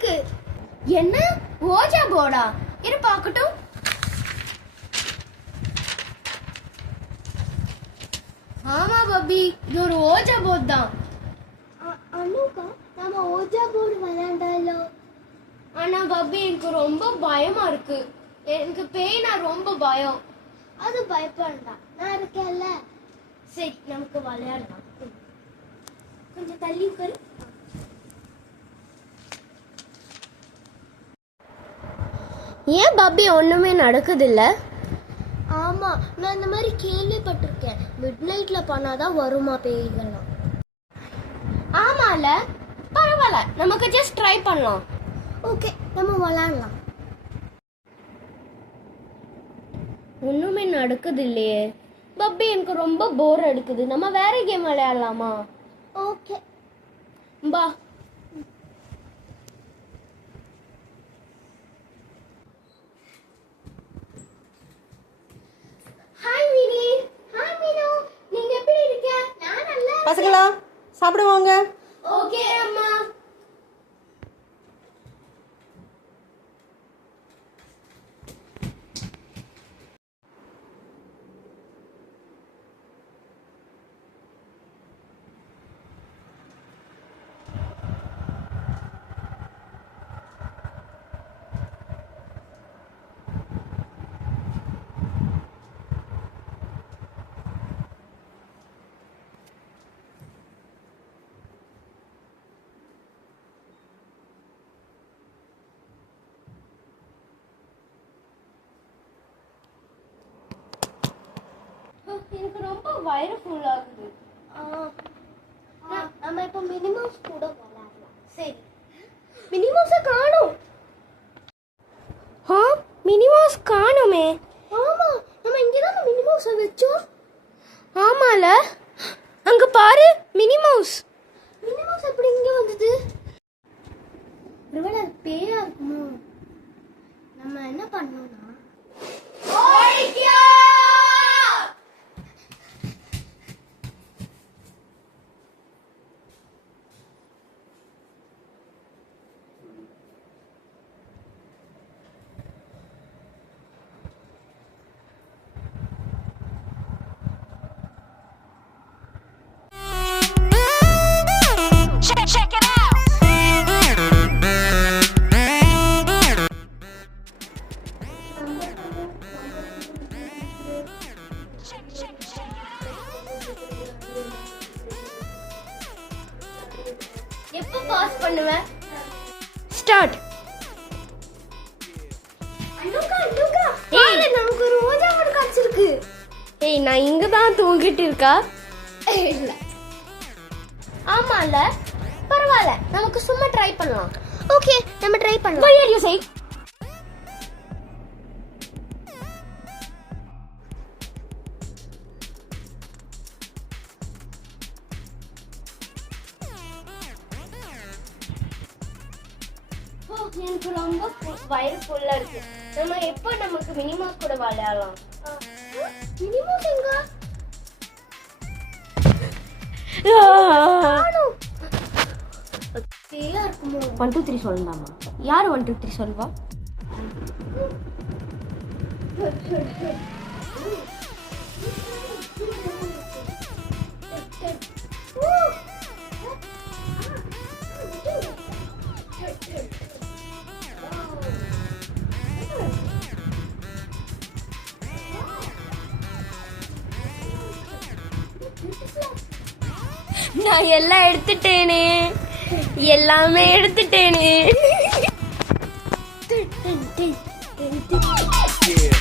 இருக்கு. என்ன ஓஜா போர்டா? இரு பார்க்கட்டும். ஆமா பப்பி, இது ஒரு ஓஜா போர்டு தான். அனுக்கா நாம ஓஜா போர்டு விளையாண்டாலோ. ஆனா பப்பி எனக்கு ரொம்ப பயமா இருக்கு. எனக்கு பேய்னா ரொம்ப பயம். அது பயப்படா, நான் இருக்கேன்ல. சரி நமக்கு விளையாடலாம். கொஞ்சம் தள்ளி உட்காரு. ஏன் பப்பி ஒண்ணுமே நடக்குது இல்ல? ஆமா, நான் இந்த மாதிரி கேள்விப்பட்டிருக்கேன். மிட் நைட்ல பண்ணாதான் வருமா பேய்கள்லாம். ஆமால, பரவாயில்ல, நமக்கு ஜஸ்ட் ட்ரை பண்ணலாம். ஓகே, நம்ம விளையாடலாம். ஒண்ணுமே நடக்குது இல்லையே பப்பி, எனக்கு ரொம்ப போர் அடிக்குது. நம்ம வேற கேம் விளையாடலாமா? ஓகே பா. Hi mini. ஹாய் மீனு, நீங்க எப்படி இருக்கீங்க? நான் நல்லா. பசங்களா சாப்பிடுவாங்க. ஓகே அம்மா. எனக்கு ரொம்ப வயிறு ஃபுல் ஆகுது. நம்ம இப்ப மினிமம் கூட விளையாடலாம். சரி, மினிமோஸை காணோம். மினிமோஸ் காணுமே. ஆமா, நம்ம இங்கதான் மினிமோஸை வச்சோம். ஆமால, அங்க பாரு மினிமோஸ். மினிமோஸ் எப்படி இங்க வந்தது? ஒருவேளை பேயா இருக்குமோ? நம்ம என்ன பண்ணோம்னா Check it out. எப்போ பாஸ் பண்ணுவேன்? ஸ்டார்ட். அனுக்கா பாரு, நமக்கு ஒரு ரோஜா பூ கிடைச்சிருக்கு. ஏய், நான் இங்க தான் தூங்கிட்டு இருக்கா? இல்ல. ஆமால, பரவாயில்ல, நமக்கு சும்மா ட்ரை பண்ணலாம். ஓகே, நம்ம ட்ரை பண்ணலாம். What did you say? எனக்கு ரொம்ப வயிறு ஃபுல்லா இருக்கு. நம்ம எப்போ நமக்கு மினிமோஸ் கூட விளையாடலாம்? மினிமோஸ் எங்க? பேயா இருக்குமோ? 1 2 3 சொல்லலாமா? யார் 1 2 3 சொல்வா? நான் எல்லாம் எடுத்துட்டேனே, எல்லாமே எடுத்துட்டேனே. Yeah.